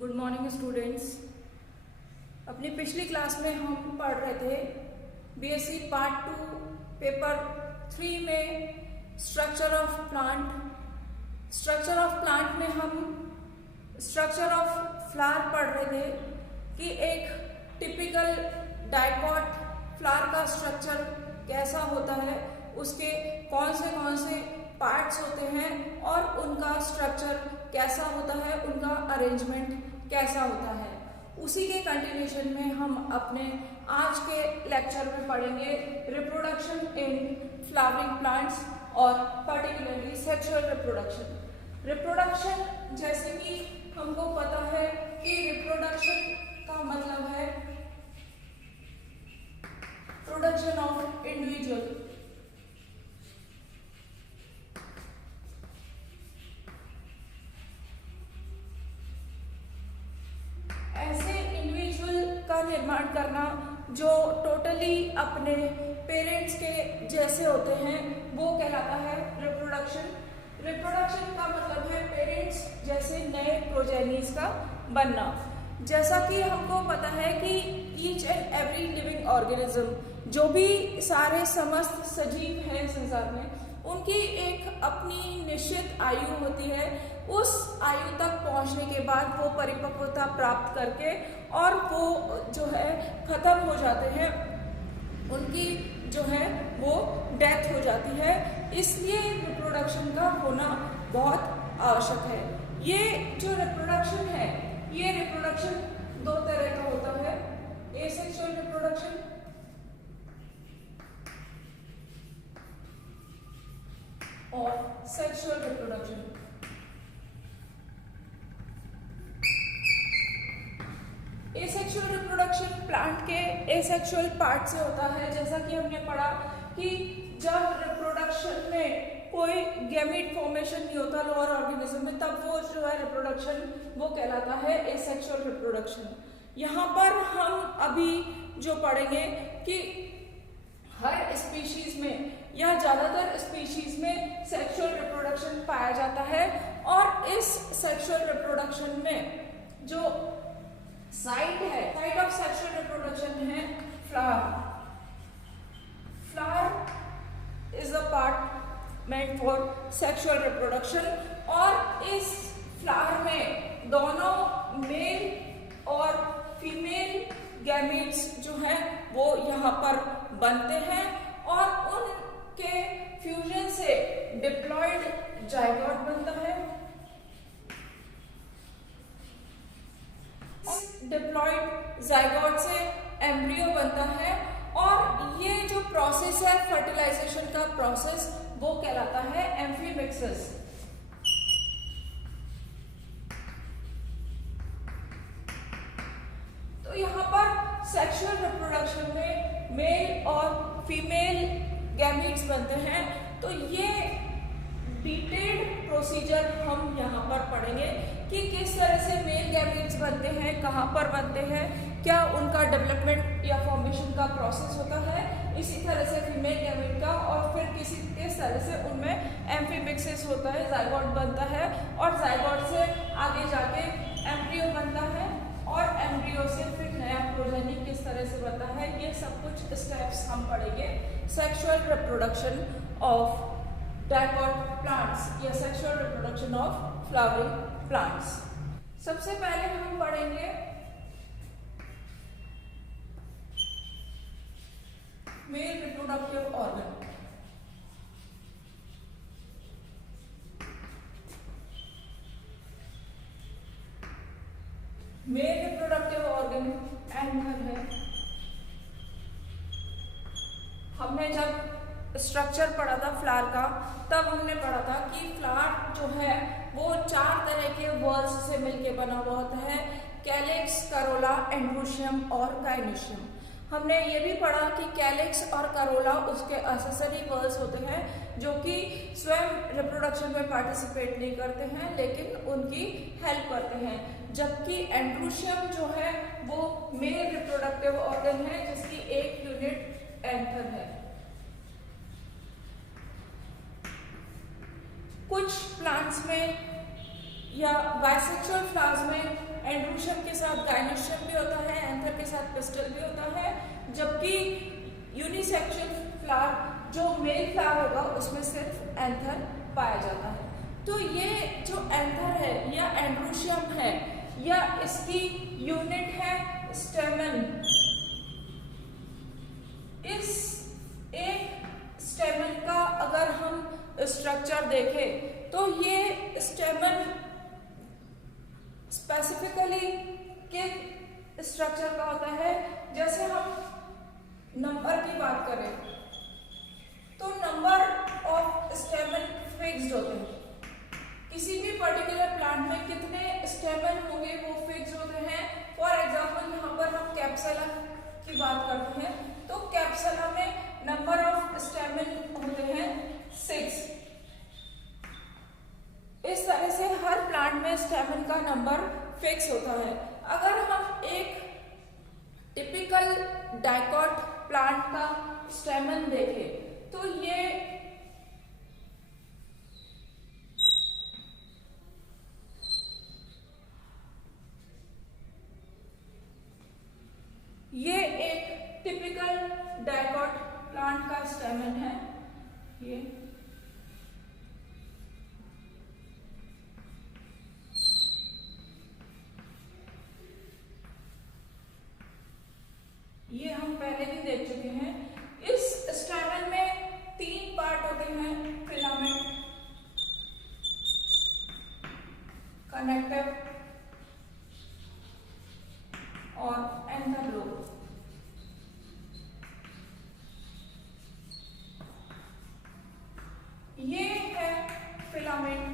Good morning students. अपनी पिछली class में हम पढ़ रहे थे बीएससी पार्ट 2 पेपर 3 में structure of plant. Structure of plant में हम स्ट्रक्चर ऑफ फ्लावर पढ़ रहे थे कि एक टिपिकल डाइकॉट फ्लावर का स्ट्रक्चर कैसा होता है, उसके कौन से पार्ट्स होते हैं और उनका स्ट्रक्चर कैसा होता है, उनका अरेंजमेंट कैसा होता है। उसी के कंटिन्यूशन में हम अपने आज के लेक्चर में पढ़ेंगे रिप्रोडक्शन इन फ्लावरिंग प्लांट्स और पर्टिकुलरली सेक्सुअल रिप्रोडक्शन। रिप्रोडक्शन जैसे कि हमको पता है कि रिप्रोडक्शन का मतलब है प्रोडक्शन ऑफ इंडिविजुअल। ऐसे इंडिविजुअल का निर्माण करना जो टोटली अपने पेरेंट्स के जैसे होते हैं वो कहलाता है रिप्रोडक्शन। रिप्रोडक्शन का मतलब है पेरेंट्स जैसे नए प्रोजेनीज का बनना। जैसा कि हमको पता है कि each and every living organism, जो भी सारे समस्त सजीव हैं संसार में, उनकी एक अपनी निश्चित आयु होती है। उस आयु तक पहुंचने के बाद वो परिपक्वता प्राप्त करके और वो जो है खत्म हो जाते हैं, उनकी जो है वो डेथ हो जाती है। इसलिए रिप्रोडक्शन का होना बहुत आवश्यक है। ये जो रिप्रोडक्शन है, ये रिप्रोडक्शन दो तरह का होता है, एसेक्सुअल रिप्रोडक्शन और sexual reproduction. Asexual reproduction plant के एसेक्सुअल पार्ट से होता है। जैसा कि हमने पढ़ा कि जब रिप्रोडक्शन में कोई गैमीट फॉर्मेशन नहीं होता लोअर ऑर्गेनिज्म में, तब वो जो है रिप्रोडक्शन वो कहलाता है एसेक्सुअल रिप्रोडक्शन। यहाँ पर हम अभी जो पढ़ेंगे कि हर स्पीशीज में या ज्यादातर स्पीशीज में सेक्सुअल रिप्रोडक्शन पाया जाता है और इस सेक्सुअल रिप्रोडक्शन में जो साइट है, साइट ऑफ सेक्सुअल रिप्रोडक्शन है flower. Flower is the part meant for sexual reproduction और इस फ्लावर में दोनों मेल और फीमेल गैमीट्स जो हैं वो यहाँ पर बनते हैं और उनके फ्यूजन से डिप्लॉयड जाइगोट बनता है। डिप्लॉयड जाइगोट से एम्ब्रियो बनता है और ये जो प्रोसेस है फर्टिलाइजेशन का प्रोसेस वो कहलाता है एम्फीमिक्सिस। तो यहाँ पर सेक्सुअल रिप्रोडक्शन में मेल और फीमेल गैमीट्स बनते हैं। तो ये डिटेल्ड प्रोसीजर हम यहाँ पर पढ़ेंगे कि किस तरह से मेल गैमीट्स बनते हैं, कहाँ पर बनते हैं, क्या उनका डेवलपमेंट या फॉर्मेशन का प्रोसेस होता है, इसी तरह से फीमेल गैमीट का, और फिर किस तरह से उनमें एम्फीमिक्सिस होता है, जाइगोट बनता है और जाइगोट से आगे जाके एम्ब्रियो बनता है और एम्ब्रियो से फिर नया प्रोजेनी किस तरह से बनता है। ये सब कुछ स्टेप्स हम पढ़ेंगे sexual reproduction of dicot plants या sexual reproduction of flowering plants. सबसे पहले हम पढ़ेंगे male reproductive organ. Male reproductive organ anther है। हमने जब स्ट्रक्चर पढ़ा था फ्लावर का, तब हमने पढ़ा था कि फ्लावर जो है वो 4 तरह के वॉल्स से मिलके बना हुआ होता है, कैलिक्स, करोला, एंड्रोशियम और गाइनोशियम। हमने ये भी पढ़ा कि कैलिक्स और करोला उसके एक्सेसरी वॉल्स होते हैं जो कि स्वयं रिप्रोडक्शन में पार्टिसिपेट नहीं करते हैं लेकिन उनकी हेल्प करते हैं, जबकि एंड्रोशियम जो है वो मेल रिप्रोडक्टिव ऑर्गन है जिसकी एक यूनिट एंथर है। कुछ प्लांट्स में या बाइसेक्सुअल फ्लावर्स में एंड्रोशियम साथ गाइनोस्ट्रियम भी होता है, एंथर के साथ पिस्टल भी होता है, जबकि यूनिसेक्सुअल फ्लावर जो मेल फ्लावर होगा उसमें सिर्फ एंथर पाया जाता है। तो ये जो एंथर है या एंड्रोशियम है या इसकी यूनिट है स्टेमन। इस एक स्टेमन का अगर हम स्ट्रक्चर देखें तो ये स्टेमन स्पेसिफिकली किस स्ट्रक्चर का होता है। जैसे हम नंबर की बात करें तो नंबर ऑफ स्टेमन फिक्स्ड होते हैं। किसी भी पर्टिकुलर प्लांट में कितने स्टेमन होंगे वो फिक्स होते हैं। फॉर एग्जांपल यहाँ पर हम कैप्सुला की बात करते हैं तो कैप्सुला में नंबर ऑफ स्टेमन होते हैं 6। इस तरह से हर प्लांट में स्टेमन का नंबर फिक्स होता है। अगर हम एक टिपिकल डाइकॉट प्लांट का स्टेमन देखें तो ये एक टिपिकल डाइकॉट प्लांट का स्टेमन है। ये हम पहले भी देख चुके हैं। इस स्टेमन में 3 पार्ट होते हैं, फिलामेंट, कनेक्टिव और एंथर लोब। ये है फिलामेंट।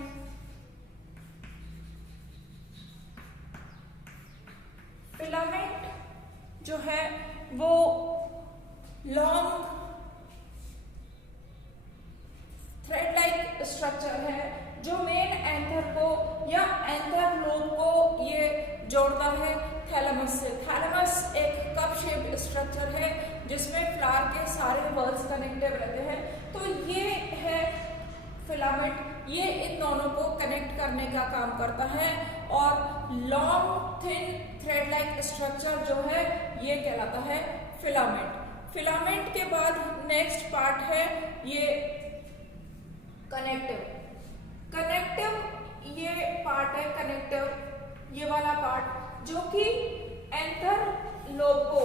फिलामेंट जो है वो लॉन्ग थ्रेड लाइक स्ट्रक्चर है जो मेन एंथर को या एंथर लोब को ये जोड़ता है थैलेमस से। थैलेमस एक कप शेप्ड स्ट्रक्चर है जिसमें फ्लावर के सारे वर्ड्स कनेक्टेड रहते हैं। तो ये है फिलामेंट, ये इन दोनों को कनेक्ट करने का काम करता है और long thin thread like structure जो है ये कहलाता है फिलामेंट। फिलामेंट के बाद नेक्स्ट पार्ट है ये कनेक्टिव। कनेक्टिव ये पार्ट है, कनेक्टिव ये वाला पार्ट जो कि एंथर लोब को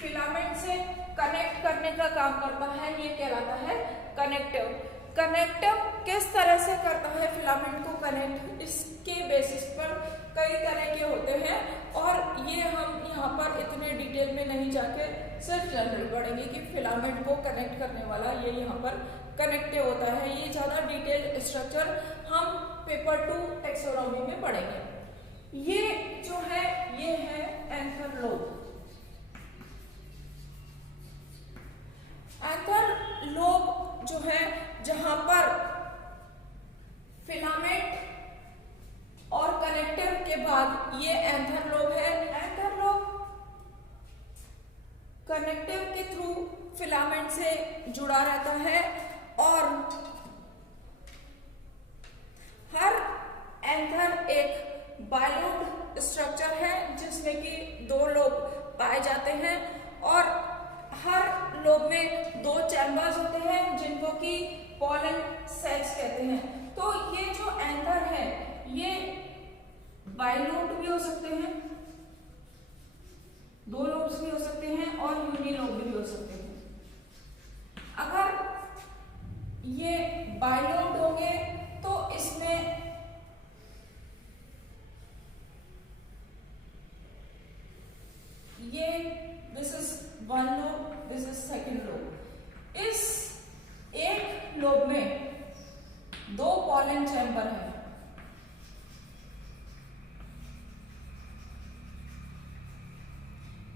फिलामेंट से कनेक्ट करने का काम करता है, ये कहलाता है कनेक्टिव। कनेक्टिव किस तरह से करता है फिलामेंट को कनेक्ट, इसके बेसिस पर कई तरह के होते हैं और ये हम यहाँ पर इतने डिटेल में नहीं जाके सिर्फ जनरल पढ़ेंगे कि फिलामेंट को कनेक्ट करने वाला ये यहाँ पर कनेक्टिव होता है। ये ज्यादा डिटेल स्ट्रक्चर हम पेपर 2 टेक्सोनॉमी में पढ़ेंगे। ये जो है ये है एंथर लोब। एंथर लोब जो है जहां पर फिलामेंट और कनेक्टिव के बाद ये एंथर लोब है। एंथर लोब कनेक्टिव के थ्रू फिलामेंट से जुड़ा रहता है और हर एंथर एक बायलोब स्ट्रक्चर है जिसमें कि 2 लोब पाए जाते हैं और हर लोब में 2 चैम्बर्स होते हैं जिनको कि पॉलन सेल्स कहते हैं। तो ये जो एंथर है ये बाइलोब भी हो सकते हैं, 2 लोब्स भी हो सकते हैं और यूनिलोब भी हो सकते हैं। अगर ये बाइलोब होंगे तो इसमें ये this is 1 lobe, this is 2nd lobe. इस एक लोब में 2 पॉलन चैम्बर है।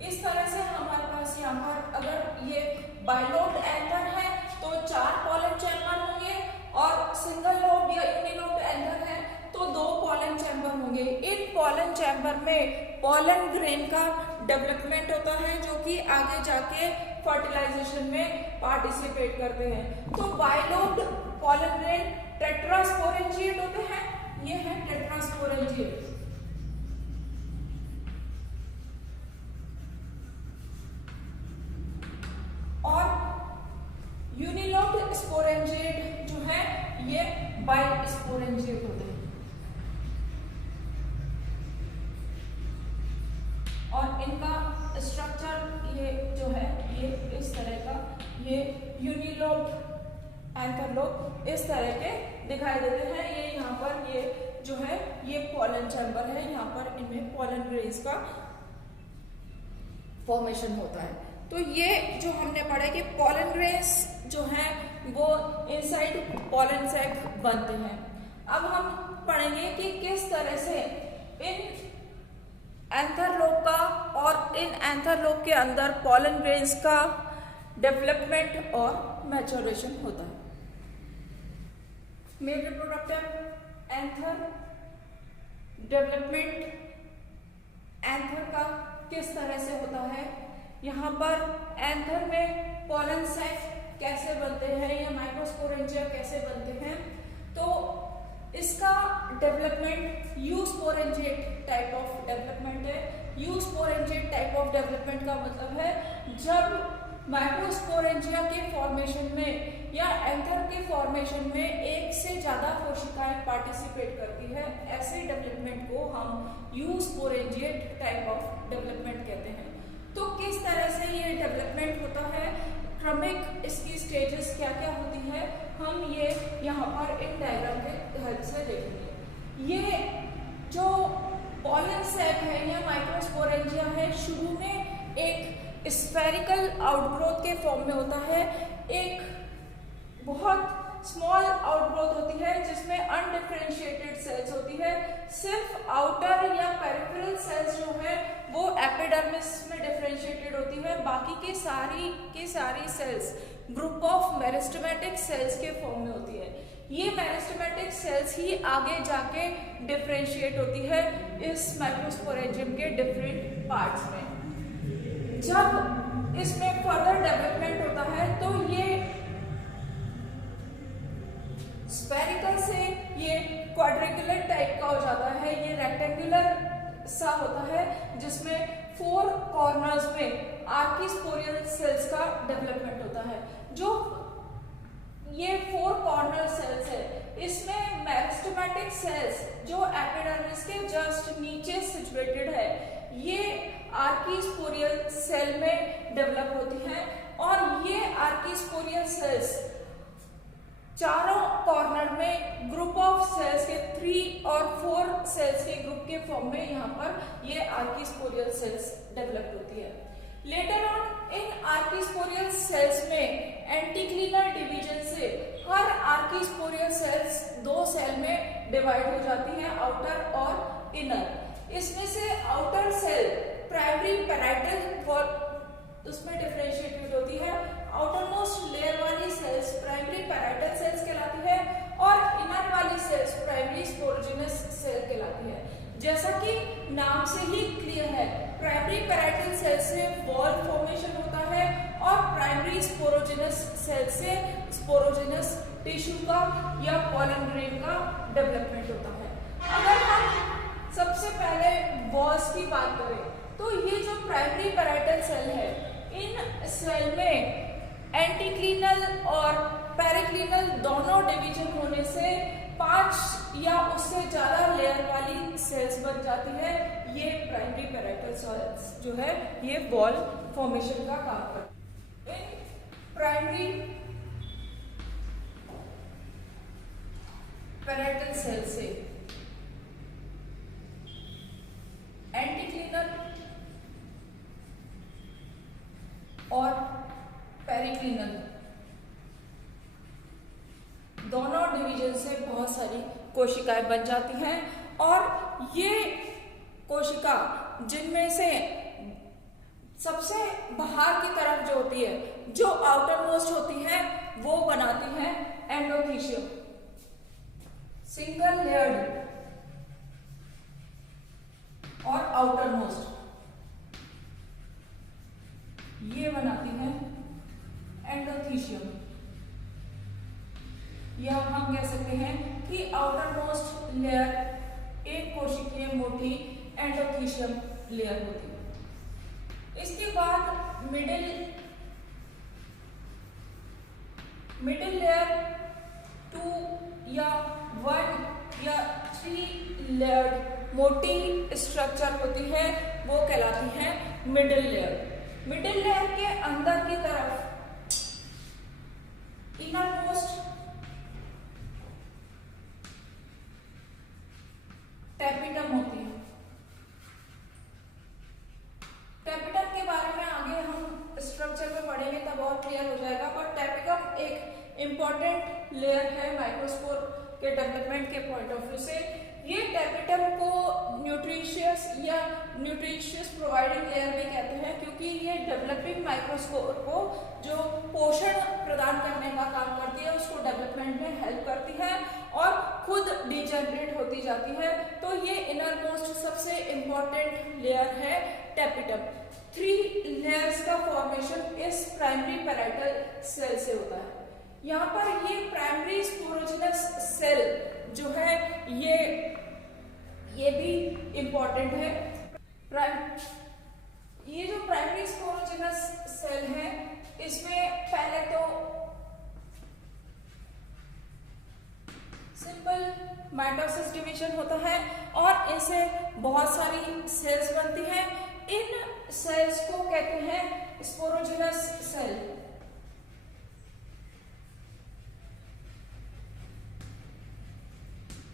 इस तरह से हमारे पास यहाँ पर अगर ये बाइलोब एंथर है तो 4 पॉलन चैम्बर होंगे और सिंगल लोब या यूनिलोब एंथर है तो 2 पॉलन चैम्बर होंगे। इन पॉलन चैम्बर में पॉलन ग्रेन का डेवलपमेंट होता है जो कि आगे जाके फर्टिलाइजेशन में पार्टिसिपेट करते हैं। तो बाइलोब पॉलन ग्रेन टेट्रास्पोरेंजिएट होते हैं, ये है टेट्रास्पोरेंजिएट। स्पोरेंजिएट। और यूनिलोड स्पोरेंजिएट जो है ये बाई स्पोरेंजिएट होते हैं। और इनका स्ट्रक्चर ये जो है ये इस तरह का, ये यूनिलोब एंथरलोब इस तरह के दिखाई देते हैं। ये यहाँ पर ये जो है ये पॉलन चैम्बर है, यहाँ पर इनमें पॉलन ग्रेन्स का फॉर्मेशन होता है। तो ये जो हमने पढ़ा है कि पॉलन ग्रेन्स जो है वो इनसाइड पॉलन सैक बनते हैं। अब हम पढ़ेंगे कि किस तरह से इन एंथरलोब का और इन एंथरलोब के अंदर पॉलन ग्रेन्स का डेवलपमेंट और मैच्योरेशन होता है। Male reproductive anther development anther का किस तरह से होता है, यहाँ पर एंथर में पॉलन सैक कैसे बनते हैं या माइक्रोस्पोरेंजिया कैसे बनते हैं, तो इसका development eusporangiate type of development है। यूस्पोरेंजिएट टाइप ऑफ डेवलपमेंट का मतलब है जब माइक्रोस्पोरेंजिया के फॉर्मेशन में या एंथर के फॉर्मेशन में एक से ज्यादा कोशिकाएं पार्टिसिपेट करती है, ऐसे डेवलपमेंट को हम यूस्पोरेंजिएट टाइप ऑफ डेवलपमेंट कहते हैं। तो किस तरह से ये डेवलपमेंट होता है, क्रमिक इसकी स्टेजेस क्या क्या होती है, हम ये यहाँ पर एक डायग्राम के हेल्प से देखेंगे। ये जो पॉलन सैक है या माइक्रोस्पोरेंजिया है, शुरू में एक स्फेरिकल आउटग्रोथ के फॉर्म में होता है, एक बहुत स्मॉल आउटग्रोथ होती है जिसमें अनडिफरेंशिएटेड सेल्स होती है। सिर्फ आउटर या पेरिफेरल सेल्स जो है वो एपिडर्मिस में डिफरेंशिएटेड होती है, बाकी की सारी cells group of meristematic cells के फॉर्म में होती है। ये मेरिस्टेमेटिक सेल्स ही आगे जाके डिफरेंशिएट होती है इस माइक्रोस्पोरेंजियम के डिफरेंट पार्ट्स में। जब इसमें फर्दर डेवलपमेंट होता है तो ये स्फेरिकल से ये क्वाड्रिकुलर टाइप का हो जाता है, ये रेक्टेंगुलर सा होता है जिसमें 4 कॉर्नर्स में आर्किस्पोरियल सेल्स का डेवलपमेंट होता है। जो ये 4 कॉर्नर सेल्स है, इसमें मेरिस्टेमेटिक सेल्स जो एपिडर्मिस के जस्ट नीचे सिचुएटेड है, ये आर्किस्पोरियल सेल में डेवलप होती है। और ये आर्किस्पोरियल सेल्स चारों कॉर्नर में ग्रुप ऑफ सेल्स के 3 और 4 सेल्स के ग्रुप के फॉर्म में यहाँ पर ये आर्किस्पोरियल सेल्स डेवलप होती है। Later on in archesporial cells में एंटीक्लीनर डिवीजन से हर आर्किस्पोरियल सेल्स 2 सेल में डिवाइड हो जाती है, आउटर और इनर। इसमें से आउटर सेल प्राइमरी पैराइटल उसमें डिफरेंशिएटेड होती है, आउटर मोस्ट लेयर वाली सेल्स प्राइमरी पैराइटल सेल्स कहलाती है और इनर वाली सेल्स प्राइमरी स्पोरोजिनस सेल कहलाती है। जैसा कि नाम से ही क्लियर है, प्राइमरी पैराइटल सेल से वॉल फॉर्मेशन होता है और प्राइमरी स्पोरोजिनस सेल से स्पोरोजिनस टिश्यू का या पॉलन ग्रेन का डेवलपमेंट होता है। अगर हम सबसे पहले वॉल्स की बात करें तो ये जो प्राइमरी पैराइटल सेल है, इन सेल में एंटीक्लीनल और पेरिक्लीनल दोनों डिवीजन होने से 5 या उससे ज्यादा लेयर वाली सेल्स बन जाती है। ये प्राइमरी पैराइटल सेल्स जो है ये वॉल फॉर्मेशन का काम करती है। इन प्राइमरी पैराइटल सेल से एंटीक्लीनल और पेरिक्लीनल दोनों डिवीजन से बहुत सारी कोशिकाएं बन जाती हैं और ये कोशिका जिनमें से सबसे बाहर की तरफ जो होती है, जो आउटर मोस्ट होती है, वो बनाती है एंडोथीशियम, सिंगल लेयर्ड और आउटर मोस्ट ये बनाती है एंडोथीशियम। या हम कह सकते हैं कि आउटर मोस्ट लेयर एक कोशिकीय मोटी एंडोथीशियम लेयर होती है। इसके बाद मिडिल लेयर 2 या 1 या 3 लेयर मोटी स्ट्रक्चर होती है, वो कहलाती है मिडिल लेयर। मिडिल लेयर के अंदर की तरफ इनर मोस्ट टैपिटम होती है। टैपिटम के बारे में आगे हम स्ट्रक्चर में पढ़ेंगे तब और क्लियर हो जाएगा, पर टैपिटम एक इम्पॉर्टेंट लेयर है माइक्रोस्पोर के डेवलपमेंट के पॉइंट ऑफ व्यू से। ये टैपिटम को न्यूट्रिशियस प्रोवाइडिंग लेयर भी कहते हैं, क्योंकि ये डेवलपिंग माइक्रोस्पोर को जो पोषण प्रदान करने का काम करती है, उसको डेवलपमेंट में हेल्प करती है और खुद डिजेनरेट होती जाती है। तो ये इनर मोस्ट सबसे इम्पॉर्टेंट लेयर है टैपिटम। 3 लेयर्स का फॉर्मेशन इस प्राइमरी पैराइटल सेल से होता है। यहाँ पर ये प्राइमरी स्पोरोजिनस सेल जो है ये भी इम्पॉर्टेंट है। ये जो प्राइमरी स्पोरोजिनस सेल है, इसमें पहले तो सिंपल माइटोसिस डिवीजन होता है और इनसे बहुत सारी सेल्स बनती हैं। इन सेल्स को कहते हैं स्पोरोजिनस सेल।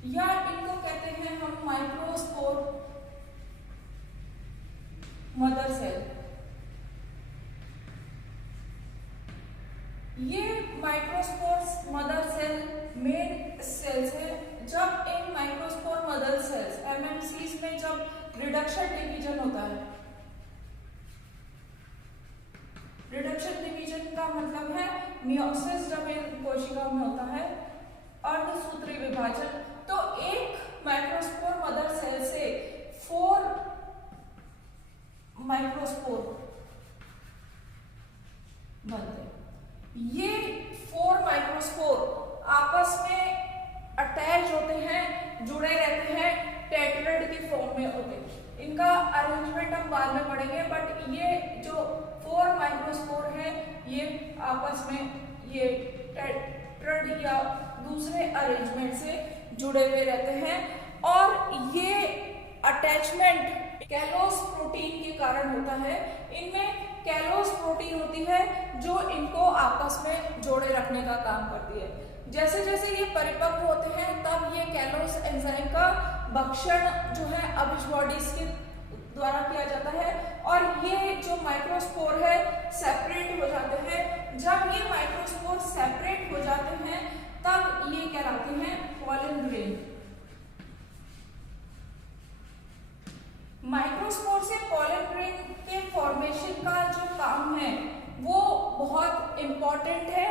या इनको कहते हैं हम माइक्रोस्पोर मदर सेल। ये microspore mother cell main cells है। जब इन माइक्रोस्पोर मदर सेल्स एमएमसीज में जब रिडक्शन डिवीजन होता है, रिडक्शन डिवीजन का मतलब है मियोसिस जब इन कोशिका में होता है, अर्धसूत्री विभाजन, तो एक माइक्रोस्पोर मदर सेल से 4 माइक्रोस्पोर बनते। ये 4 माइक्रोस्पोर आपस में अटैच होते हैं, जुड़े रहते हैं, टेट्राहेड्रल की फॉर्म में होते हैं। इनका अरेंजमेंट हम बाद में पढ़ेंगे, बट ये जो 4 माइक्रोस्पोर है ये आपस में ये टेट्राहेड्रल या दूसरे अरेंजमेंट से जुड़े हुए रहते हैं और ये अटैचमेंट कैलोस प्रोटीन के कारण होता है। इनमें कैलोस प्रोटीन होती है जो इनको आपस में जोड़े रखने का काम करती है। जैसे जैसे ये परिपक्व होते हैं तब ये कैलोस एंजाइम का भक्षण जो है अबिश बॉडीज के द्वारा किया जाता है और ये जो माइक्रोस्पोर है सेपरेट हो जाते हैं। जब ये माइक्रोस्पोर सेपरेट हो जाते हैं तब ये कहलाते हैं पॉलन ग्रेन। माइक्रोस्पोर से पॉलन ग्रेन के फॉर्मेशन का जो काम है वो बहुत इम्पोर्टेंट है।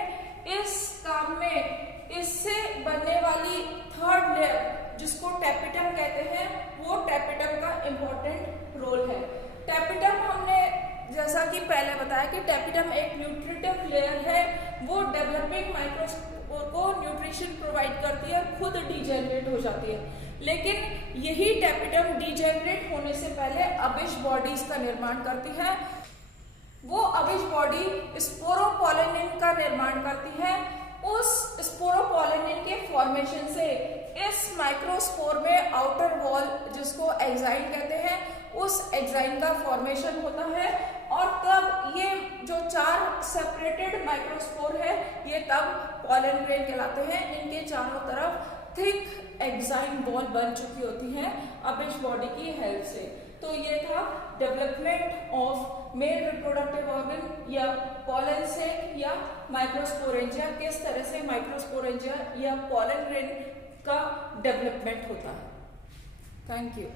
इस काम में इससे बनने वाली 3rd लेयर जिसको टैपिटम कहते हैं, वो टैपिटम का इम्पोर्टेंट रोल है। टैपिटम हमने जैसा कि पहले बताया कि टैपिटम एक न्यूट्रिटिव लेयर है, वो डेवलपिंग माइक्रोस्पोर को न्यूट्रिशन प्रोवाइड करती है, खुद डिजेनरेट हो जाती है। लेकिन यही टैपिटम डिजेनरेट होने से पहले अबिश बॉडीज का निर्माण करती है। वो अबिश बॉडी स्पोरोपोलिनिन का निर्माण करती है। उस स्पोरोपोलिनिन के फॉर्मेशन से इस माइक्रोस्पोर में आउटर वॉल जिसको एक्साइन कहते हैं, उस एक्साइन का फॉर्मेशन होता है और तब ये जो 4 सेपरेटेड माइक्रोस्पोर है ये तब पॉलन ग्रेन कहलाते हैं। इनके चारों तरफ थिक एक्साइन वॉल बन चुकी होती है अबिश बॉडी की हेल्प से। तो ये था development of male reproductive organ या पॉलन सेक या माइक्रोस्पोरेंजिया, किस तरह से माइक्रोस्पोरेंजिया या पॉलन ग्रेन का डेवलपमेंट होता है। Thank you.